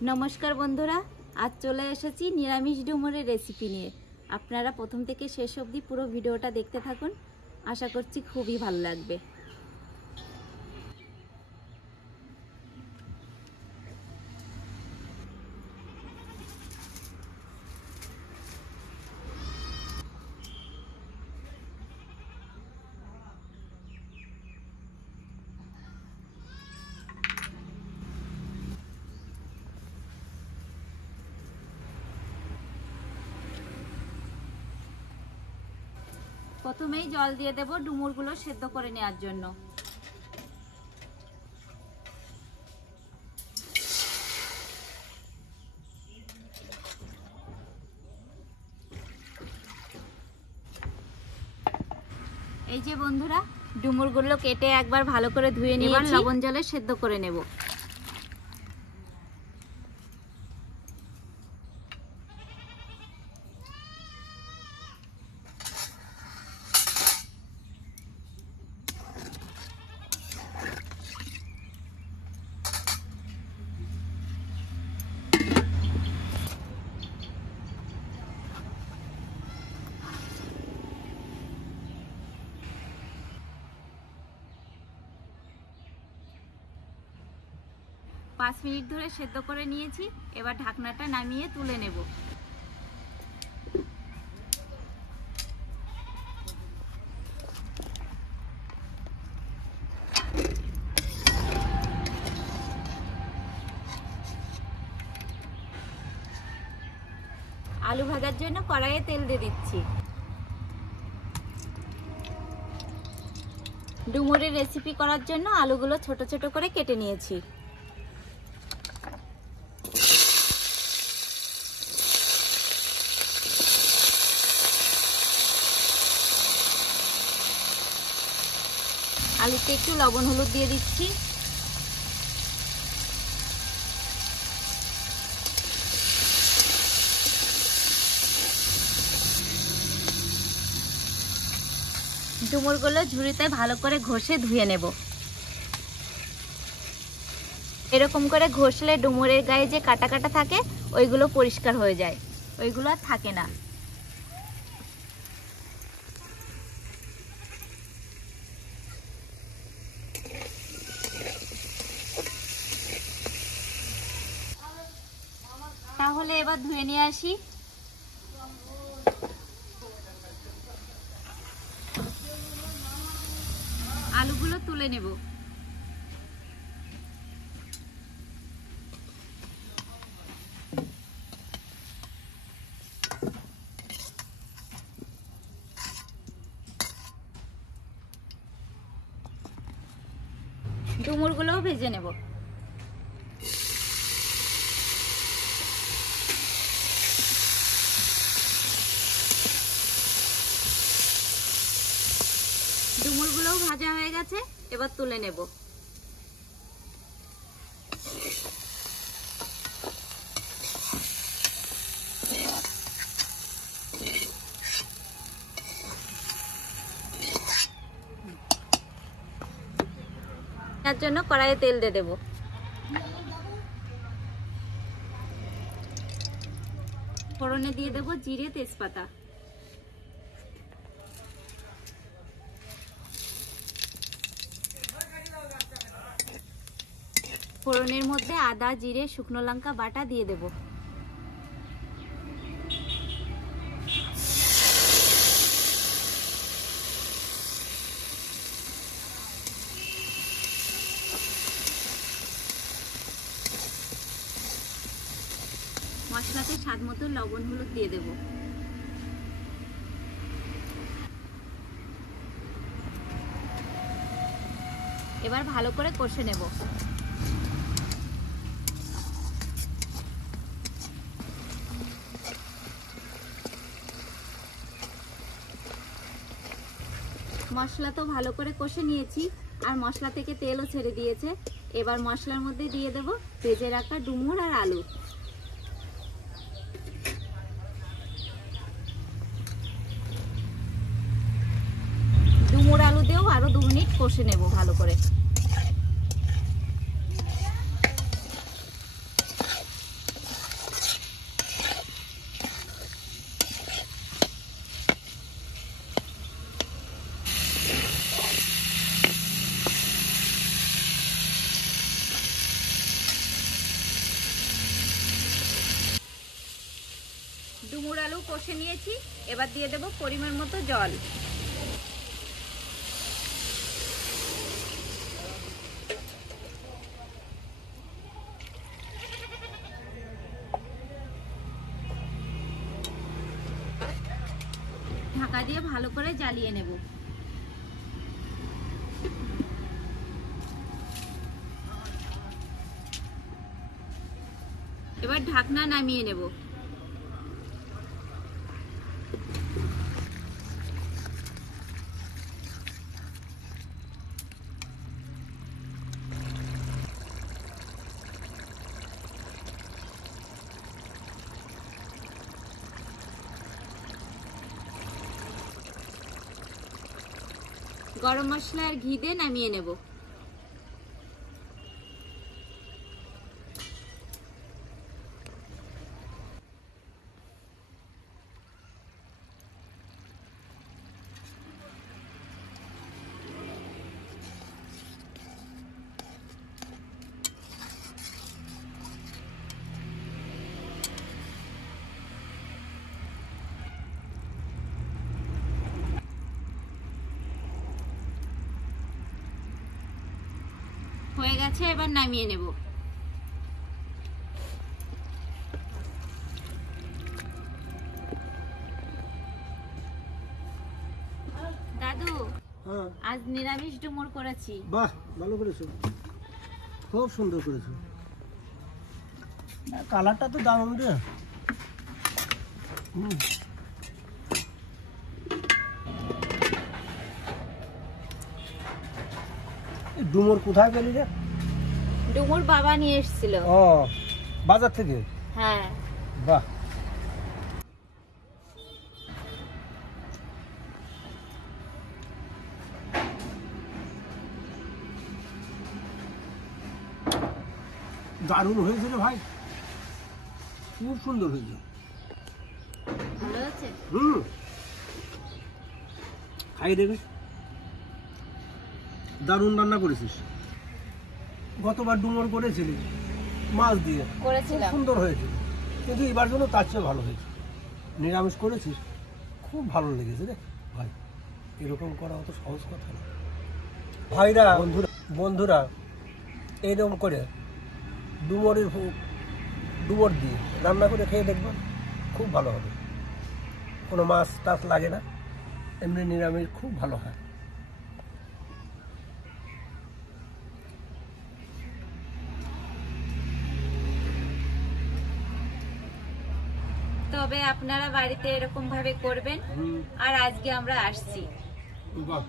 नमस्कार बंधुरा आज चले एसेছি निरामिष डुमुरेर रेसिपि निये। आपनारा प्रथम थेके शेष अब्दि पुरो भिडियोटा देखते थाकुन, आशा करछि खूबই भालो लागबे। प्रथमेই জল দিয়ে দেব ডুমুরগুলো সেদ্ধ করে নেওয়ার জন্য। এই যে বন্ধুরা ডুমুরগুলো কেটে একবার ভালো করে ধুয়ে নিয়ে এবার লবণ জলে সেদ্ধ করে নেব। पाँच मिनट धरे सेদ্ধ करे निয়েছি, এবার ঢাকনাটা নামিয়ে তুলে নেব। আলু ভাজার জন্য কড়াইয়ে তেল দিয়ে দিচ্ছি। ডুমুরের রেসিপি করার জন্য আলুগুলো ছোট ছোট করে কেটে নিয়েছি। আলুতে একটু লবণ হলুদ দিয়ে দিচ্ছি। ডুমুরগুলো ঝুড়িতে ভালো করে ঘষে ধুয়ে নেব। এরকম করে ঘষলে ডুমুরের গায়ে যে কাটা কাটা থাকে ওইগুলো পরিষ্কার হয়ে যায়, ওইগুলো আর থাকে না। তাহলে এবার ধুয়ে নিয়ে আসি। আলুগুলো তুলে নেব। ডুমুরগুলোও ভেজে নেব। ডুমুরগুলোও ভাজা হয়ে গেছে, এবার তুলে নেব। তার জন্য কড়াইয়ে তেল দিয়ে দেব। ফোড়নে দিয়ে দেব জিরে তেজপাতা। ফোড়নের মধ্যে আদা জিরে শুকনো লঙ্কা বাটা দিয়ে দেব। মশলাতে স্বাদ মতো লবণ হলুদ দিয়ে দেব। এবার ভালো করে কষে নেব। মশলা তো ভালো করে কষে নিয়েছি আর মশলা থেকে তেলও ছেড়ে দিয়েছে। এবার মশলার মধ্যে দিয়ে দেব ভেজে রাখা ডুমুর আর আলু। ডুমুর আলু দিয়েও আরো 2 মিনিট কষে নেব ভালো করে। ডুমুর আলু কষে নিয়েছি, এবার দিয়ে দেব পরিমাণ মতো জল। ঢাকা দিয়ে ভালো করে জ্বালিয়ে নেব। এবার ঢাকনা নামিয়ে নেব। গরম মশলা আর ঘি দিয়ে নামিয়ে নেব। হয়ে গেছে, এবার নামিয়ে নেব। দাদু, আজ নিরামিষ ডুমুর করেছি। বাহ, ভালো করেছো, খুব সুন্দর করেছো। কালারটা তো দারুণ রে। ডুমুর কোথায় পেলি রে? ডুমুর বাবা নিয়ে এসেছিল। ও, বাজার থেকে? হ্যাঁ। বাহ, দারুণ হয়েছে রে ভাই, খুব সুন্দর হয়েছে। ভালো হয়েছে? খাই দেখিস, দারুণ রান্না করেছিস। গতবার ডুমুর করেছিলি মাছ দিয়ে, করেছিলাম, সুন্দর হয়েছে, কিন্তু এবার জন্য তার চেয়ে ভালো হয়েছে। নিরামিষ করেছিস, খুব ভালো লেগেছে রে ভাই। এরকম করা অত সহজ কথা না ভাইরা। বন্ধুরা এরকম করে ডুমুর দিয়ে রান্না করে খেয়ে দেখবেন, খুব ভালো হবে। কোনো মাছ টাছ লাগে না, এমনি নিরামিষ খুব ভালো হয়। তবে আপনারা বাড়িতে এরকম ভাবে করবেন। আর আজকে আমরা আসছি। বাহ।